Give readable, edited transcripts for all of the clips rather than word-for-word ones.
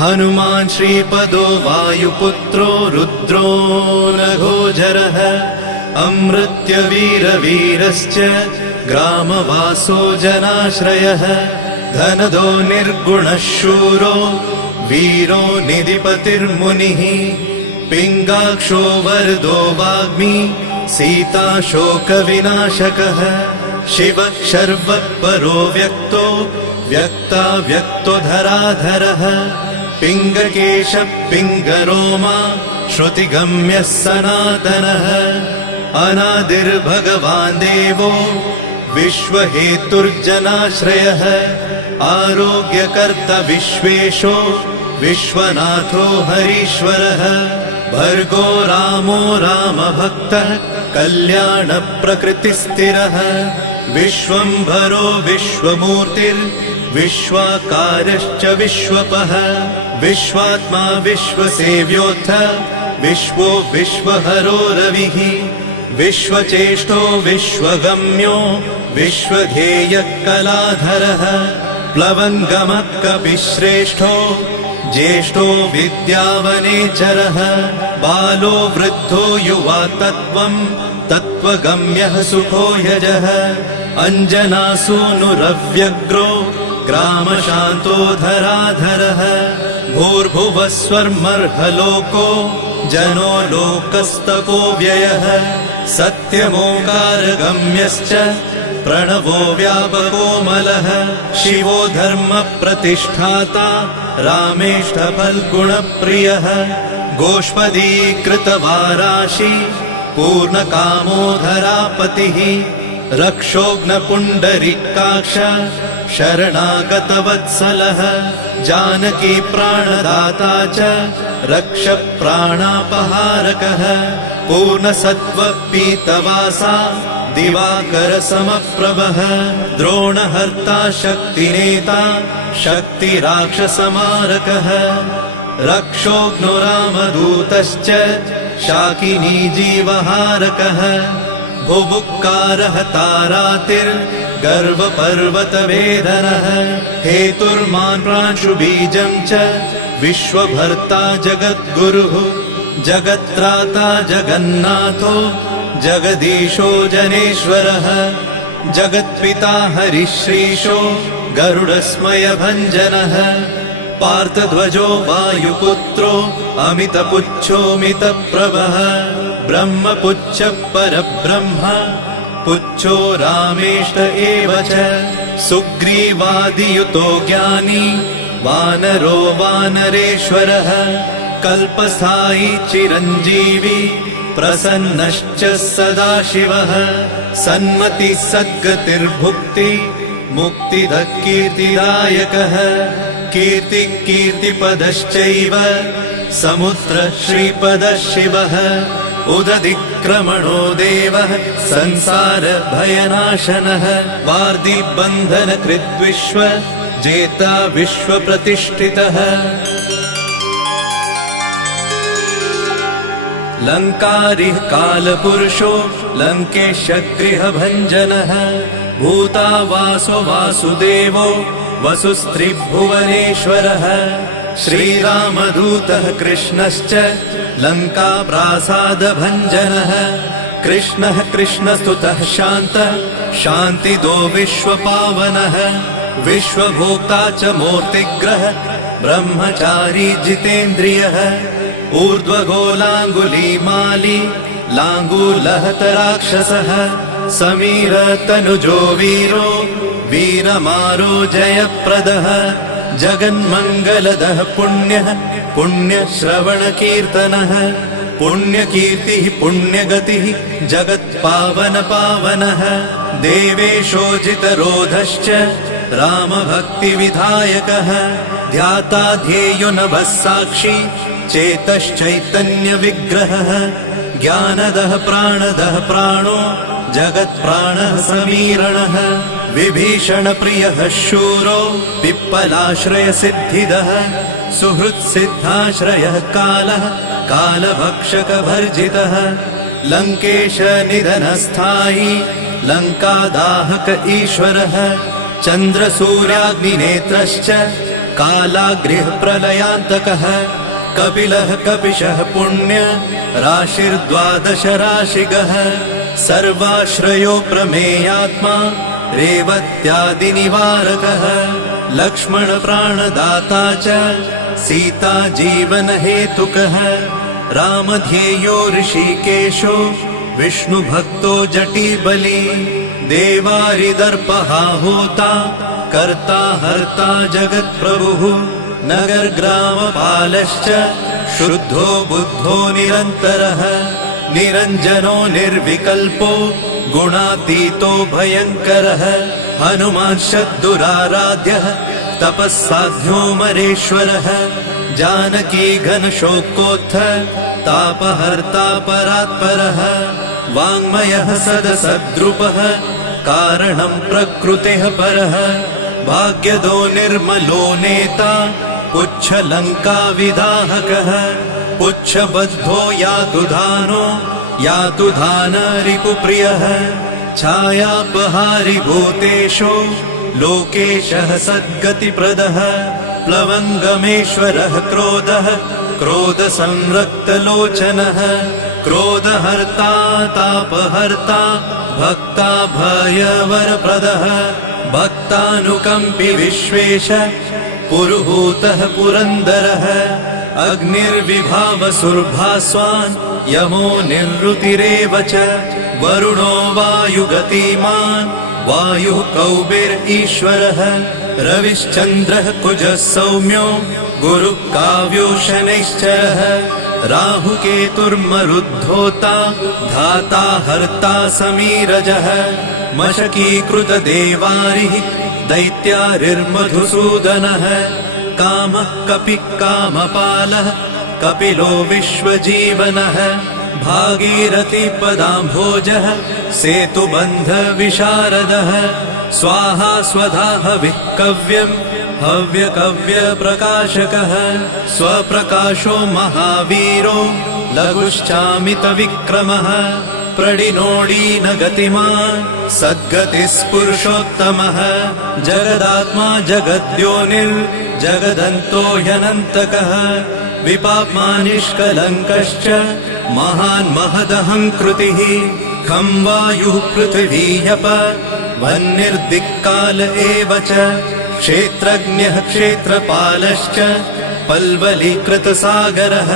हनुमान् श्रीपदो वायुपुत्रो रुद्रो नघोजरः अमृत्यवीरवीरश्च ग्रामवासो जनाश्रयः धनदो निर्गुणः शूरो वीरो निधिपतिर्मुनिः पिङ्गाक्षो वरदो वाग्मी सीताशोकविनाशकः शिवः शर्वः परो व्यक्तो व्यक्तो धराधरः पिङ्गकेशः पिङ्गरोमा श्रुतिगम्यः सनातनः अनादिर्भगवान् देवो विश्वहेतुर्जनाश्रयः आरोग्यकर्ता विश्वेशो विश्वनाथो हरीश्वरः भर्गो रामो रामभक्तः कल्याणप्रकृतिस्थिरः विश्वम्भरो विश्वमूर्तिर्विश्वाकारश्च विश्वपः विश्वात्मा विश्वसेव्योऽथ विश्वो विश्वहरो रविः विश्वचेष्टो विश्वगम्यो विश्वध्येयः कलाधरः प्लवङ्गमः कपिश्रेष्ठो ज्येष्ठो विद्यावनेचरः बालो वृद्धो युवा तत्त्वगम्यः सुखो यजः अञ्जनासूनुरव्यग्रो ग्रामशान्तो धराधरः भूर्भुवस्वर्मर्हलोको जनो लोकस्तको व्ययः सत्यमोकारगम्यश्च प्रणवो व्यापकोमलः शिवो धर्मप्रतिष्ठाता रामेष्ठफल्गुणप्रियः गोष्पदीकृतवाराशि पूर्णकामोधरापतिः रक्षोघ्नपुण्डरीकाक्ष शरणागतवत्सलः जानकी प्राणदाता च रक्षप्राणापहारकः पूर्णसत्त्वपीतवासा दिवाकरसमप्रभः द्रोणहर्ता शक्तिनेता शक्तिराक्षसमारकः रक्षोघ्नो रामदूतश्च शाकिनी जीवहारकः भुभुक्कारः तारातिर्गर्वपर्वतवेदनः हेतुर्मान् प्रांशुबीजं च विश्वभर्ता जगद्गुरुः जगत्त्राता जगन्नाथो जगदीशो जनेश्वरः जगत्पिता हरिश्रीशो गरुडस्मयभञ्जनः पार्थध्वजो वायुपुत्रो अमितपुच्छोऽमितप्रभः ब्रह्मपुच्छः परब्रह्म पुच्छो रामेष्ट एव च सुग्रीवादियुतो ज्ञानी वानरो वानरेश्वरः कल्पस्थायी चिरञ्जीवी प्रसन्नश्च सदाशिवः सन्मतिः सद्गतिर्भुक्ति मुक्तिदः कीर्तिदायकः कीर्तिः कीर्तिपदश्चैव समुद्रः श्रीपदः शिवः उदधिक्रमणो देवः संसारभयनाशनः वार्धिबन्धनकृद्विश्व जेता विश्वप्रतिष्ठितः लङ्कारिः कालपुरुषो लङ्केशगृहभञ्जनः भूतावासो वासुदेवो वसुस्त्रिभुवनेश्वरः श्रीरामदूतः कृष्णश्च लङ्काप्रासादभञ्जनः कृष्णः कृष्णस्तुतः शान्तः शान्तिदो विश्वपावनः विश्वभोक्ता च मूर्तिग्रह ब्रह्मचारी जितेन्द्रियः ऊर्ध्वगोलाङ्गुलीमाली लाङ्गूलहतराक्षसः समीरतनुजो वीरो वीरमारो जयप्रदः जगन्मङ्गलदः पुण्यः पुण्यश्रवणकीर्तनः पुण्यकीर्तिः पुण्यगतिः जगत्पावनपावनः देवेशोजितरोधश्च रामभक्तिविधायकः ध्याता ध्येयो नभः साक्षी चेतश्चैतन्यविग्रहः ज्ञानदः प्राणदः प्राणो जगत्प्राणः समीरणः विभीषणप्रियः शूरो पिप्पलाश्रयसिद्धिदः सुहृत्सिद्धाश्रयः कालः कालभक्षकभर्जितः लङ्केशनिधनस्थायी लङ्कादाहक ईश्वरः चन्द्रसूर्याग्निनेत्रश्च कालाग्निः प्रलयान्तकः कपिलः कपिशः पुण्य राशिर्द्वादश राशिगः सर्वाश्रयो प्रमेयात्मा रेवत्यादिनिवारकः लक्ष्मण प्राणदाता च सीता जीवनहेतुकः रामध्येयो ऋषिकेशो विष्णुभक्तो जटिबली देवारिदर्पहा होता कर्ता हर्ता जगत्प्रभुः नगरग्रामपालश्च शुद्धो बुद्धो निरन्तरः निरञ्जनो निर्विकल्पो गुणातीतो भयङ्करः हनुमान्शद्दुराराध्यः तपःसाध्यो मरेश्वरः जानकी घनशोकोत्थ तापहर्ता परात्परः वाङ्मयः सदसद्रुपः कारणं प्रकृतेः परः भाग्यदो निर्मलो नेता पुच्छलङ्काविदाहकः पुच्छबद्धो यातु दानो यातु दानरिपुप्रियः छायापहारि भूतेषु लोकेशः सद्गतिप्रदः प्लवङ्गमेश्वरः क्रोधः क्रोधसंरक्तलोचनः क्रोधहर्ता तापहर्ता भक्ता भयवरप्रदः भक्तानुकम्पि विश्वेश पुरुहूतः पुरन्दरः अग्निर्विभावसुर्भास्वान् यमो निरृतिरेव च वरुणो वायुगतिमान् वायुः कौबेर्ईश्वरः रविश्चन्द्रः कुजः सौम्यो गुरुः काव्यो शनैश्चरः राहुकेतुर्मरुद्धोता धाता हर्ता समीरजः मशकीकृतदेवारिः दैत्यारिर्मधुसूदनः कामः कपिः कामपालः कपिलो विश्वजीवनः भागीरथीपदाम्भोजः सेतुबन्धविशारदः स्वाहा स्वधा हविः हव्यकव्यप्रकाशकः स्वप्रकाशो महावीरो लघुश्चामितविक्रमः प्रडिनोडीनगतिमान् सद्गतिस्पुरुषोत्तमः जगदात्मा जगद्योनिर्जगदन्तो ह्यनन्तकः विपाप्मा निष्कलङ्कश्च महान् महदहङ्कृतिः खं वायुः पृथिवीयप वह्निर्दिक्काल एव च क्षेत्रज्ञः क्षेत्रपालश्च पल्वलीकृतसागरः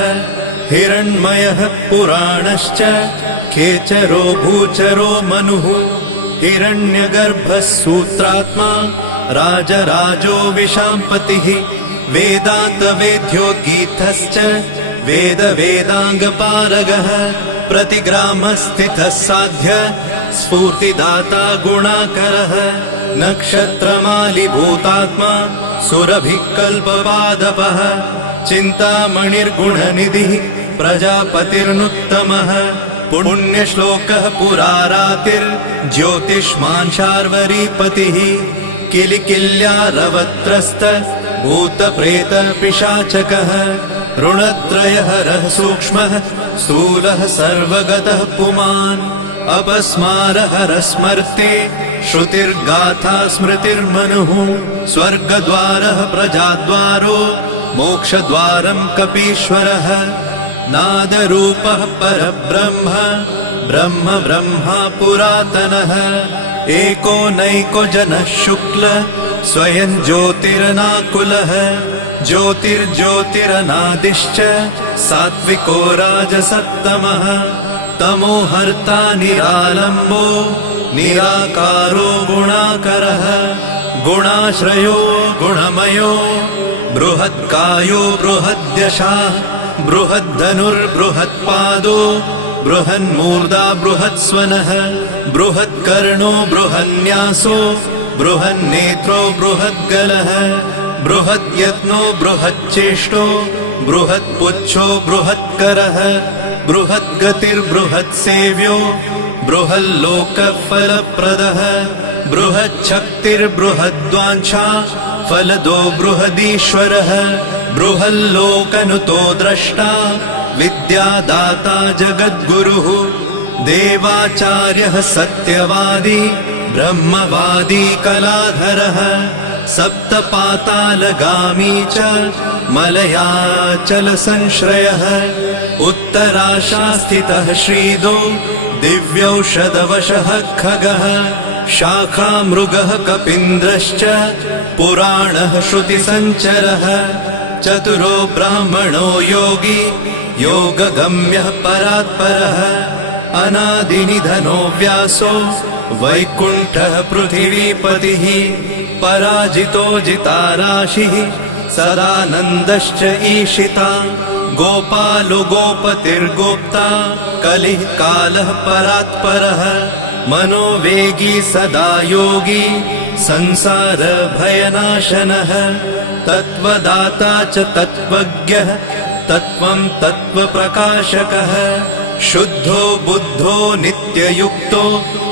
हिरण्मयः पुराणश्च खेचरो भूचरो मनुः हिरण्यगर्भः सूत्रात्मा राजराजो विशाम्पतिः वेदान्तवेद्योगीतश्च वेदाङ्गपारगः प्रतिग्रामस्थितः साध्य स्फूर्तिदाता गुणाकरः नक्षत्रमालिभूतात्मा सुरभिकल्पपादपः चिन्तामणिर्गुणनिधिः प्रजापतिर्नुत्तमः पुण्यश्लोकः पुरारातिर्ज्योतिष्मान् शार्वरीपतिः किलिकिल्यारवत्रस्त भूतप्रेतपिशाचकः ऋणत्रयहरः सूक्ष्मः स्थूलः सर्वगतः पुमान् अपस्मारहरः स्मर्ते श्रुतिर्गाथा स्मृतिर्मनुः स्वर्गद्वारः प्रजाद्वारो मोक्षद्वारं कपीश्वरः नादरूपः परब्रह्म ब्रह्म ब्रह्मा पुरातनः एको नैको जनः शुक्ल स्वयं ज्योतिरनाकुलः ज्योतिर्ज्योतिरनादिश्च सात्विको राजसत्तमः तमोहर्ता निरालम्बो निराकारो गुणाकरः गुणाश्रयो गुणमयो बृहत्कायो बृहद्यशाः बृहद्धनुर्बृहत्पादो बृहन्मूर्धा बृहत्स्वनः बृहत्कर्णो बृहन्यासो बृहन्नेत्रो बृहद्गलः बृहद्यत्नो बृहच्चेष्टो बृहत्पुच्छो बृहत्करः बृहद्गतिर्बृहत्सेव्यो बृहल्लोकफलप्रदः बृहच्छक्तिर्बृहद्वाञ्छा फलदो बृहदीश्वरः बृहल्लोकनुतो द्रष्टा विद्यादाता जगद्गुरुः देवाचार्यः सत्यवादी ब्रह्मवादी कलाधरः सप्तपातालगामी च मलयाचलसंश्रयः उत्तराशास्थितः श्रीदो दिव्यौषधवशः खगः शाखामृगः कपीन्द्रश्च पुराणः श्रुतिसञ्चरः चतुरो ब्राह्मणो योगी योगगम्यः परात्परः अनादिनिधनो व्यासो वैकुण्ठः पृथिवीपतिः पराजितो जिताराशिः सदानन्दश्च ईशिता गोपालो गोपतिर्गोप्ता कलिः कालः परात्परः मनोवेगी सदा योगी संसारभयनाशनः तत्त्वदाता च तत्त्वज्ञः तत्त्वं तत्त्वप्रकाशकः शुद्धो बुद्धो नित्ययुक्तो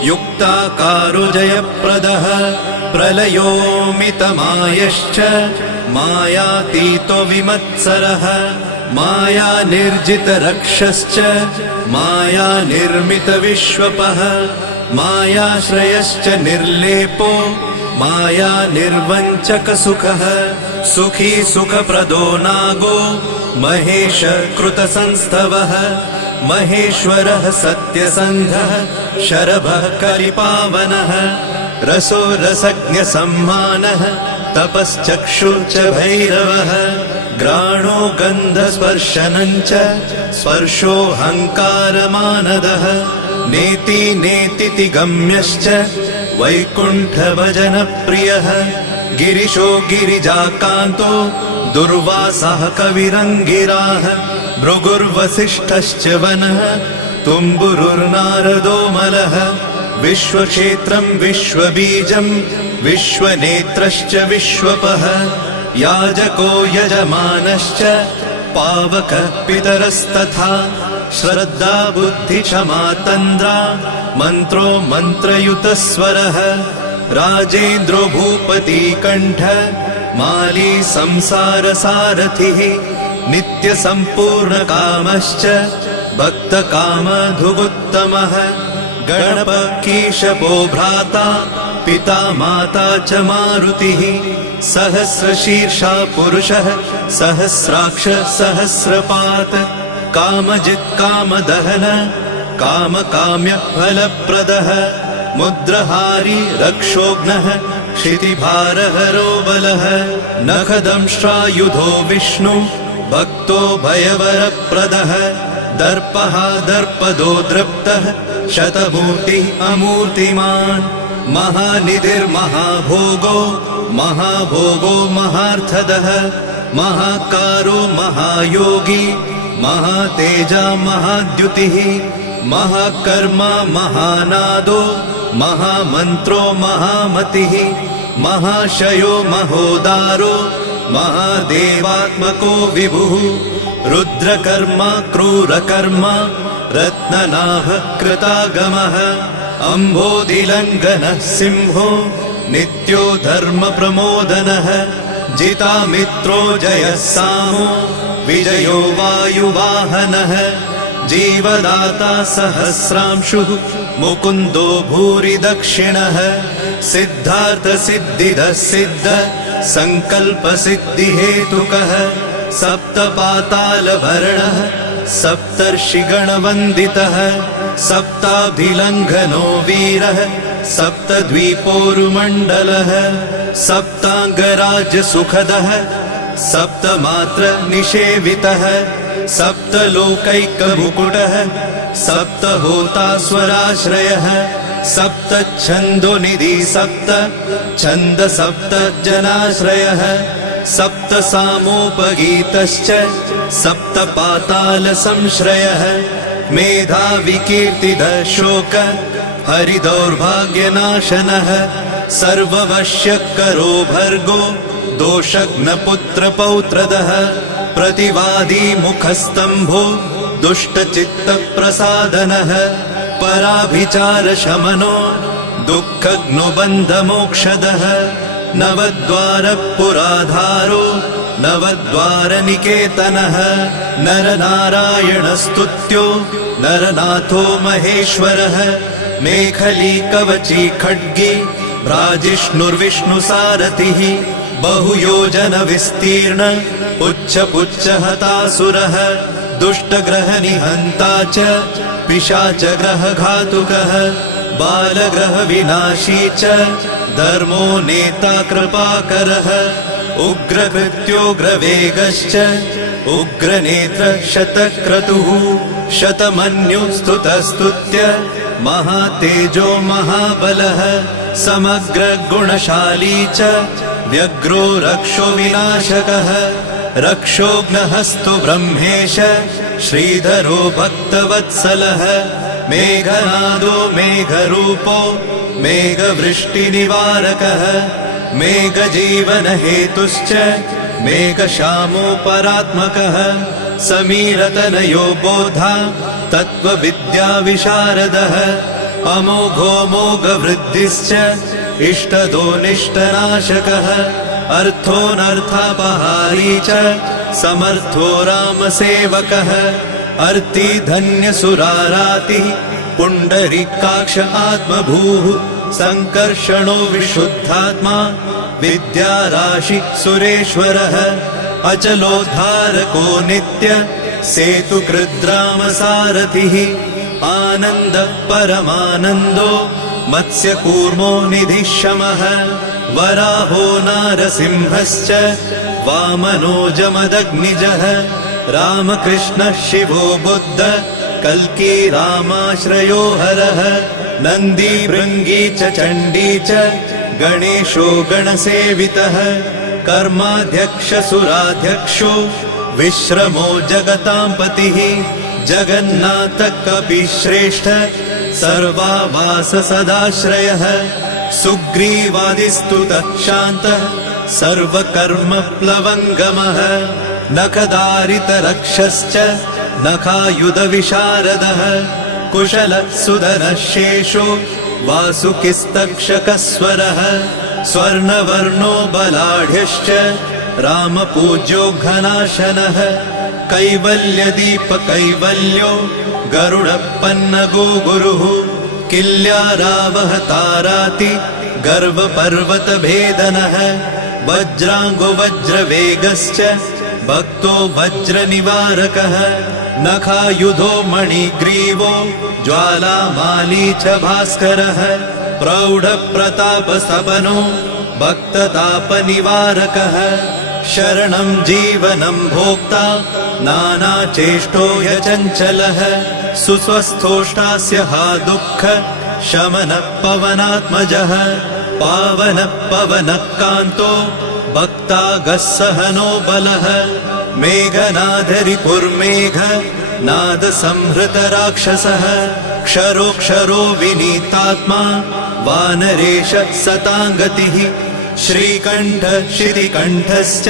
युक्ताकारो जयप्रदः प्रलयोमितमायश्च मायातीतो विमत्सरः मायानिर्जितरक्षश्च मायानिर्मितविश्वपः मायाश्रयश्च निर्लेपो मायानिर्वञ्चकसुखः सुखी सुखप्रदो नागो महेश कृतसंस्तवः महेश्वरः सत्यसन्धः शरभः कलिपावनः रसो रसज्ञसम्मानः तपश्चक्षुश्च भैरवः घ्राणो गन्धस्पर्शनञ्च स्पर्शोऽहङ्कारमानदः नेति नेतिति गम्यश्च वैकुण्ठभजनप्रियः गिरिशो गिरिजाकान्तो दुर्वासः कविरङ्गिराः भृगुर्वसिष्ठश्च वनः तुम्बुरुर्नारदो मलः विश्वक्षेत्रं विश्वबीजं विश्वनेत्रश्च विश्वपः याजको यजमानश्च पावकः पितरस्तथा श्रद्धा बुद्धि क्षमा तन्द्रा मन्त्रो मन्त्रयुतस्वरः राजेन्द्रो भूपति कण्ठ माली संसारसारथिः नित्यसम्पूर्णकामश्च भक्तकामधुगुत्तमः गणपकीशपो भ्राता पिता माता च मारुतिः सहस्रशीर्षा पुरुषः सहस्राक्ष सहस्रपात् कामजित् कामदहन कामकाम्यफलप्रदः मुद्रहारी रक्षोघ्नः क्षितिभारहरो बलः नखदंष्ट्रायुधो विष्णु भक्तो भयवरप्रदः दर्पः दर्पदो दृप्तः शतमूर्तिः अमूर्तिमान् महानिधिर्महाभोगो महाभोगो महार्थदः महाकारो महायोगी महातेजा महाद्युतिः महाकर्मा महानादो महामन्त्रो महामतिः महाशयो महोदारो महादेवात्मको विभुः रुद्रकर्मा क्रूरकर्मा रत्ननाभकृतागमः अम्भोधिलङ्घनः सिंहो नित्यो धर्मप्रमोदनः जितामित्रो जयः सामो विजयो वायुवाहनः जीवदाता सहस्रांशुः मुकुन्दो भूरि दक्षिणः सिद्धार्थसिद्धिदः सिद्ध सङ्कल्पसिद्धिहेतुकः सप्तपातालभरणः सप्तर्षिगणवन्दितः सप्ताभिलङ्घनो वीरः सप्तद्वीपोरुमण्डलः सप्ताङ्गराज्यसुखदः सप्तमात्र निषेवितः सप्तलोकैकमुकुटः सप्तहोतास्वराश्रयः सप्तच्छन्दोनिधि सप्त छन्द सप्तजनाश्रयः सप्तसामोपगीतश्च सप्तपातालसंश्रयः मेधाविकीर्तिदः शोक हरिदौर्भाग्यनाशनः सर्ववश्यकरो भर्गो दोषघ्नपुत्रपौत्रदः प्रतिवादी मुखस्तम्भो दुष्टचित्तप्रसादनः पराभिचारशमनो दुःखघ्नुबन्धमोक्षदः नवद्वारपुराधारो नवद्वारनिकेतनः नरनारायणस्तुत्यो नरनाथो महेश्वरः मेखली कवची खड्गी भ्राजिष्णुर्विष्णुसारथिः बहुयोजन विस्तीर्ण पुच्छ पुच्छ हतासुरः दुष्टग्रहनिहन्ता च पिशाचग्रहघातुकः बालग्रहविनाशी च धर्मो नेता कृपाकरः उग्रकृत्योग्रवेगश्च उग्रनेत्र शतक्रतुः शतमन्युस्तुतस्तुत्य महातेजो महाबलः समग्रगुणशाली च व्यग्रो रक्षो विनाशकः रक्षोघ्नहस्तु ब्रह्मेश श्रीधरो भक्तवत्सलः मेघनादो मेघरूपो मेघवृष्टिनिवारकः मेघजीवनहेतुश्च मेघश्यामो परात्मकः समीरतनयो बोधा तत्त्वविद्याविशारदः अमोघो मोघवृद्धिश्च इष्टदो निष्टनाशकः अर्थोऽनर्थापहारी च समर्थो रामसेवकः अर्ति धन्यसुरारातिः पुण्डरीकाक्ष आत्मभूः संकर्षणो विशुद्धात्मा विद्याराशि सुरेश्वरः अचलोद्धारको नित्य सेतुकृद्रामसारथिः आनन्द परमानन्दो मत्स्यकूर्मो निधिशमः वराहो नारसिंहश्च वामनो जमदग्निजः रामकृष्णः शिवो बुद्ध कल्की रामाश्रयो हरः नन्दी भृङ्गी च चण्डी च गणेशो गणसेवितः कर्माध्यक्षसुराध्यक्षो विश्रमो जगतां पतिः जगन्नाथ कपिश्रेष्ठ सर्वावास सदाश्रयः सुग्रीवादिस्तुतः शान्तः सर्वकर्मप्लवङ्गमः नखदारितरक्षश्च नखायुधविशारदः कुशलः सुधरः शेषो वासुकिस्तक्षकस्वरः स्वर्णवर्णो बलाढ्यश्च रामपूज्यो घनाशनः कैवल्यदीपकैवल्यो गरुडपन्नगो गुरुः किल्यारावहताराति गर्वपर्वतभेदनः वज्राङ्गो वज्रवेगश्च भक्तो वज्रनिवारकः नखायुधो मणिग्रीवो ज्वालामाली च भास्करः प्रौढप्रतापसपनो भक्ततापनिवारकः शरणं जीवनं भोक्ता नानाचेष्टो ह्यचञ्चलः सुस्वस्थोष्टास्य हा दुःख शमनः पवनात्मजः पावनः पवनः कान्तो भक्तागः सहनो बलः मेघनादरिपुर्मेघ नादसंहृतराक्षसः क्षरोक्षरो विनीतात्मा वानरेश सताङ्गतिः श्रीकण्ठ शितिकण्ठश्च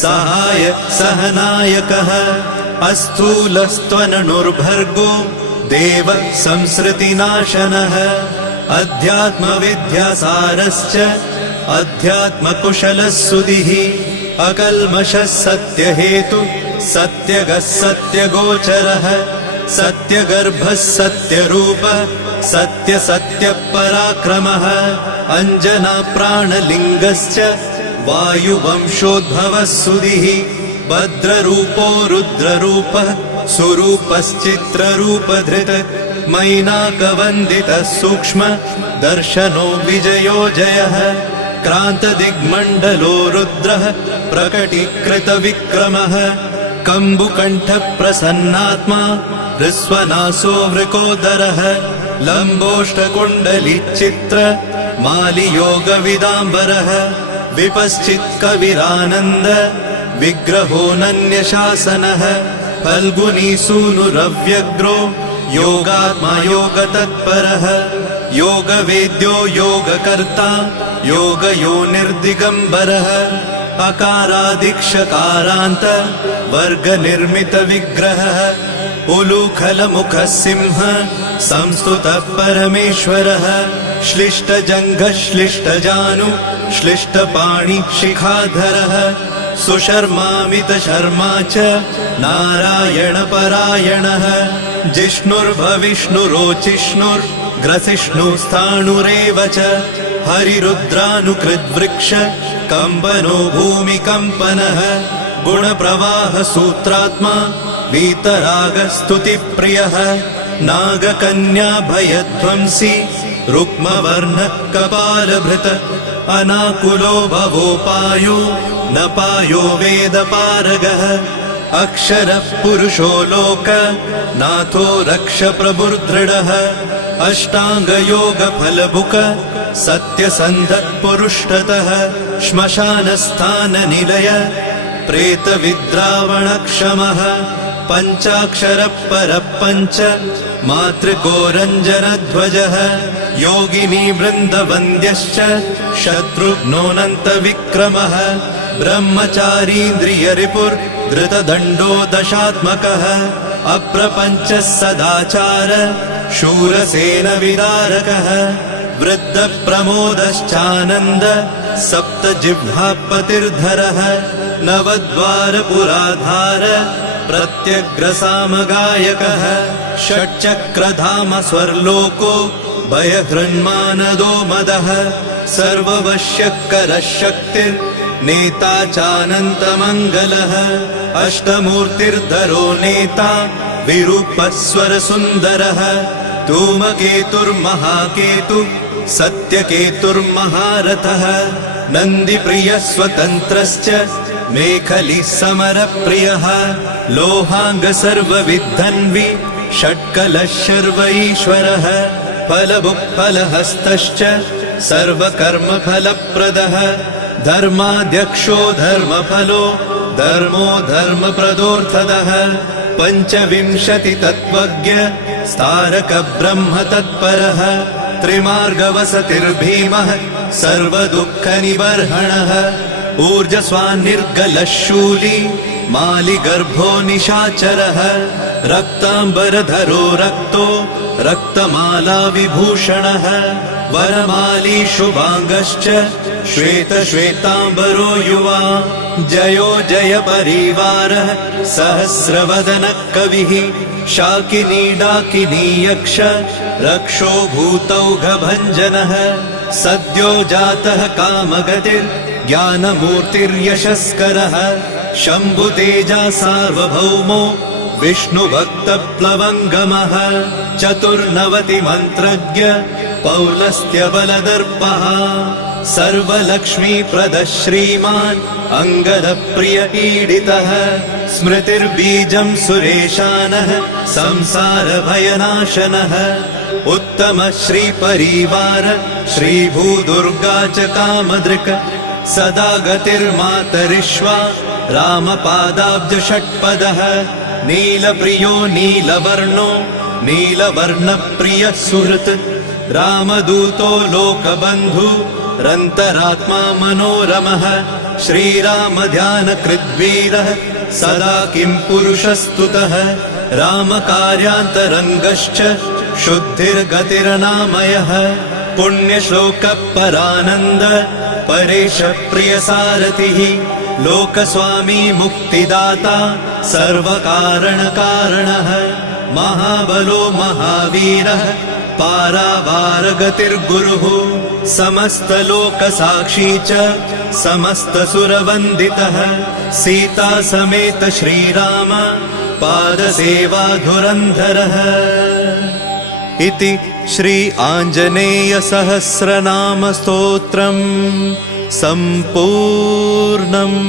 सहाय सहनायकः अस्थूलस्त्वननुर्भर्गो देव संसृतिनाशनः अध्यात्मविद्यासारश्च अध्यात्मकुशलः सुधिः अकल्मषः सत्यहेतु सत्यगः सत्यगोचरः सत्यगर्भः सत्यरूपः सत्यसत्यपराक्रमः अञ्जनाप्राणलिङ्गश्च वायुवंशोद्भवः सुधिः भद्ररूपो रुद्ररूपः सुरूपश्चित्ररूपधृत् मैनाकवन्दितः सूक्ष्म दर्शनो विजयो जयः क्रान्तदिग्मण्डलो रुद्रः प्रकटीकृतविक्रमः कम्बुकण्ठप्रसन्नात्मा हृस्वनासो वृकोदरः लम्बोष्ठकुण्डलिचित्र मालियोगविदाम्बरः विपश्चित्कविरानन्द विग्रहोऽनन्यशासनः फल्गुनीसूनुरव्यग्रो योगात्मा योगतत्परः योगवेद्यो योगकर्ता योगयोनिर्दिगम्बरः अकारादिक्षकारान्त वर्गनिर्मितविग्रहः उलूखलमुखः सिंह संस्तुतः परमेश्वरः श्लिष्टजङ्घः श्लिष्टजानु श्लिष्टपाणि शिखाधरः सुशर्मामितशर्मा च नारायणपरायणः जिष्णुर्भविष्णुरोचिष्णुर् ग्रसिष्णुस्थाणुरेव च हरिरुद्रानुकृद्वृक्ष कम्पनो भूमिकम्पनः गुणप्रवाह सूत्रात्मा वीतरागस्तुतिप्रियः नागकन्या भयध्वंसी रुक्मवर्णः कपालभृत अनाकुलो भवोपायो न पायो वेदपारगः अक्षरः पुरुषो लोक नाथो रक्ष प्रभुर्दृढः अष्टाङ्गयोगफलभुक सत्यसन्धः पुरुष्टतः श्मशानस्थाननिलय प्रेतविद्रावणक्षमः पञ्चाक्षरः परः पञ्च मातृको रञ्जनध्वजः योगिनी वृन्दवन्द्यश्च शत्रुघ्नोऽनन्तविक्रमः ब्रह्मचारीन्द्रियरिपुर्धृतदण्डो दशात्मकः अप्रपञ्चः सदाचार शूरसेनविदारकः वृद्धप्रमोदश्चानन्द सप्तजिह्वापतिर्धरः नवद्वारपुराधार प्रत्यग्रसामगायकः षट्चक्रधाम स्वर्लोको भयहृन्मानदो मदः सर्ववश्यकरः शक्तिर्नेता चानन्तमङ्गलः अष्टमूर्तिर्धरो नेता विरूपस्वरसुन्दरः धूमकेतुर्महाकेतु सत्यकेतुर्महारथः नन्दिप्रियः स्वतन्त्रश्च मेखलिः समरप्रियः लोहाङ्ग सर्वविद्धन्वि षट्कलः शर्व ईश्वरः फलभुक्फलहस्तश्च सर्वकर्मफलप्रदः धर्माध्यक्षो धर्मफलो धर्मो धर्मप्रदोऽर्थदः पञ्चविंशतितत्त्वज्ञ स्तारक ब्रह्म तत्परः त्रिमार्गवसतिर्भीमः सर्वदुःखनिबर्हणः ऊर्जस्वान्निर्गलः शूली मालिगर्भो निशाचरः रक्ताम्बरधरो रक्तो रक्तमाला विभूषणः वरमाली शुभाङ्गश्च श्वेतश्वेताम्बरो युवा जयो जय परिवारः सहस्रवदनः कविः शाकिनी डाकिनी यक्ष रक्षो भूतौघभञ्जनः सद्यो जातः कामगतिर्ज्ञानमूर्तिर्यशस्करः शम्भुतेजा सार्वभौमो विष्णुभक्तप्लवङ्गमः चतुर्नवतिमन्त्रज्ञ पौलस्त्यबलदर्पः सर्वलक्ष्मीप्रदः श्रीमान् अङ्गदप्रिय ईडितः स्मृतिर्बीजं सुरेशानः संसारभयनाशनः उत्तमः श्रीपरिवार श्रीभूदुर्गा च कामदृक् सदा गतिर्मातरिष्वा रामपादाब्जषट्पदः नीलप्रियो नीलवर्णो नीलवर्णप्रियः सुहृत् रामदूतो लोकबन्धु रन्तरात्मा मनोरमः श्रीरामध्यानकृद्वीरः सदा किं पुरुषस्तुतः रामकार्यान्तरङ्गश्च शुद्धिर्गतिरनामयः पुण्यश्लोकपरानन्द परेशप्रियसारथिः लोकस्वामी मुक्तिदाता सर्वकारणकारणः महाबलो महावीरः पारावारगतिर्गुरुः समस्तलोकसाक्षी च समस्तसुरवन्दितः सीता समेत श्रीराम पादसेवाधुरन्धरः इति श्री आञ्जनेय सहस्रनाम स्तोत्रम् सम्पूर्णम्।